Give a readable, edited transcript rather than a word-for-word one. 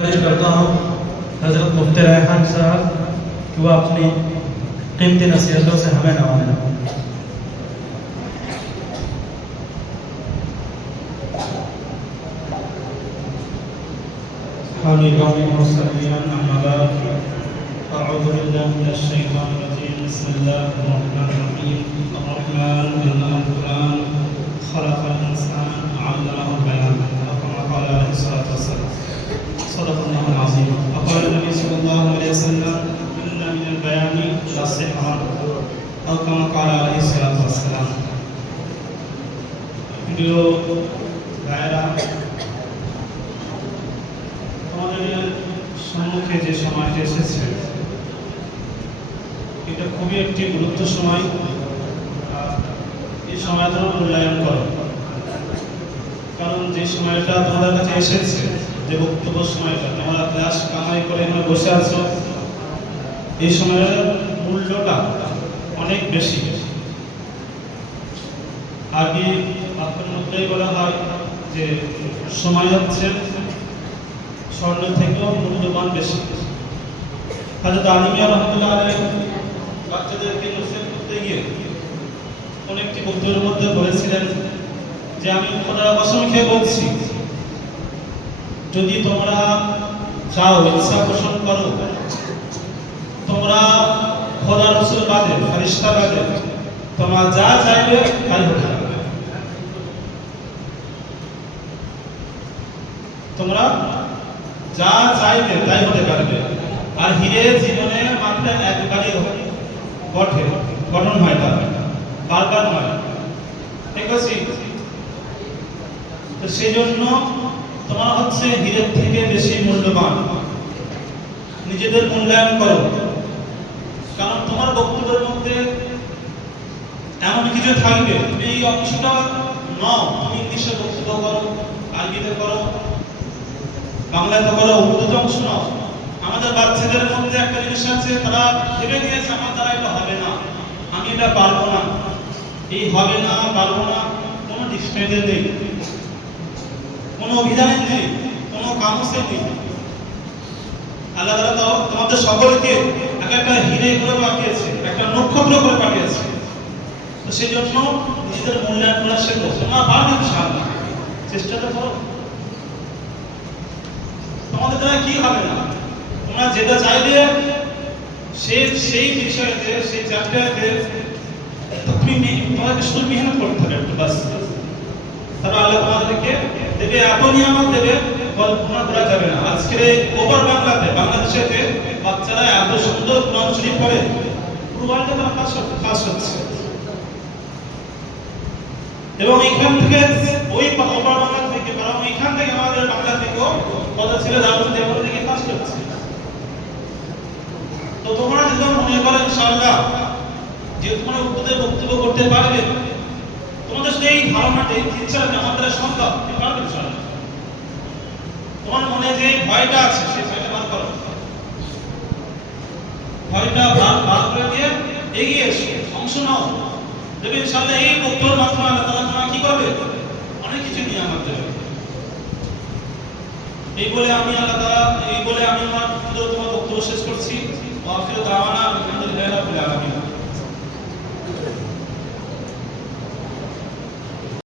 करता हूँ हज़रत मुफ्ती रेहान साहब कि वह अपनी कीमती नसीहतों से हमें नवाजें। أعوذ بالله من الشيطان الرجيم بسم الله الرحمن الرحيم الرحمن علم القرآن خلق الإنسان علمه البيان كما قال عليه الصلاة والسلام صدق الله العظيم وقال النبي صلى الله عليه وسلم إن من البيان للسحر أو كما قال عليه الصلاة والسلام প্রিয় ভাইরা আমাদের সম্মুখে যে সময়টি এসেছে এটা খুবই একটি গুরুত্ব সময়। এই সময়টা মূল্যায়ন করো, কারণ যে সময়টা তোমাদের কাছে এসেছে, যে বক্তব্য সময়টা তোমরা ক্লাস কামাই করে এখানে বসে আছো, এই সময়ের মূল্যটা অনেক বেশি। আগে আপনার মধ্যেই বলা হয় যে সময় হচ্ছে স্বর্ণ থেকেও মূল্যবান বেশি। হযরত আলিমিয়া রাহমাতুল্লাহ আলাইহি বাচ্চাদেরকে নসিহত করতে গিয়ে অনেকটি বক্তব্যের মধ্যে বলেছিলেন যে আমি খোদার কসম খেয়ে বলছি, যদি তোমরা চাও, ইচ্ছা পোষণ করো, তোমরা খোদা রাসূল বাদে, ফেরেশতা বাদে তোমরা যা চাইবে তাই হবে। তোমরা যা চাইবে তাই হতে পারবে। আর হিরে জীবনে মাত্র একবারই গঠন হয়, তার বারবার নয়, ঠিক আছে? তো সেই জন্য তোমার হচ্ছে হীরের থেকে বেশি মূল্যবান। নিজেদের মূল্যায়ন করো, কারণ তোমার বক্তব্যের মধ্যে এমন কিছু থাকবে, তুমি এই অংশটা নাও, তুমি ইংলিশে বক্তব্য করো, আরবিতে করো, বাংলাতে করো, উর্দুতে অংশ নাও। আমাদের বাচ্চাদের মধ্যে একটা জিনিস আছে, তারা ভেবে নিয়েছে আমার দ্বারা এটা হবে না, আমি এটা পারবো না। এই হবে না, পারবো না কোনো ডিকশনারি নেই, কোনো অভিধানে নেই, কোনো কামুসে নেই। আল্লাহ তাআলা তো তোমাদের সকলকে এক একটা হিরে করে পাঠিয়েছে, একটা নক্ষত্র করে পাঠিয়েছে। তো সেই জন্য নিজেদের মূল্যায়ন করা শেখো। তোমরা পারবে ইনশাআল্লাহ, চেষ্টাটা করো। তোমাদের দ্বারা কি হবে না, তোমরা যেটা চাইবে সেই বিষয়তে, সেই চ্যাপ্টারতে তোমাকে শুধু মেহনত করতে হবে একটু, বাস। তারপর আল্লাহ তোমাদেরকে দেবে, এত নিয়ামত দেবে কল্পনা করা যাবে না। আজকের এই ওভার বাংলাদেশেতে বাচ্চারা এত সুন্দর কোরআন শরীফ পড়ে, পুরো ওয়ার্ল্ডে তারা পাস হচ্ছে। এবং এখান থেকে ওই ওভার বাংলা থেকে, বরং এখান থেকে আমাদের বাংলা থেকেও কথা ছিল দারুণ দেওয়ার থেকে পাস হচ্ছে। তো তোমরা যদি মনে করো ইনশাআল্লাহ যে তোমরা উর্দুতে বক্তব্য করতে পারবে, তোমাদের সেই ধারণাটা, ইচ্ছা আমাদের সম্ভব, পারবে ইনশাআল্লাহ। তোমার মনে যে ভয়টা আছে, সেই ভয়টা বার করো, ভয়টা বার করে দিয়ে এগিয়ে এসো, অংশ নাও। দেবে ইনশাআল্লাহ এই বক্তব্যের মাধ্যমে আল্লাহ তাআলা তোমাকে কি করবে, অনেক কিছু নিয়ে আমাদের দেবে। এই বলে আমি আমার তোমার বক্তব্য শেষ করছি। ওয়া আখিরু দাওয়ানা আলহামদুলিল্লাহি রাব্বিল আলামিন।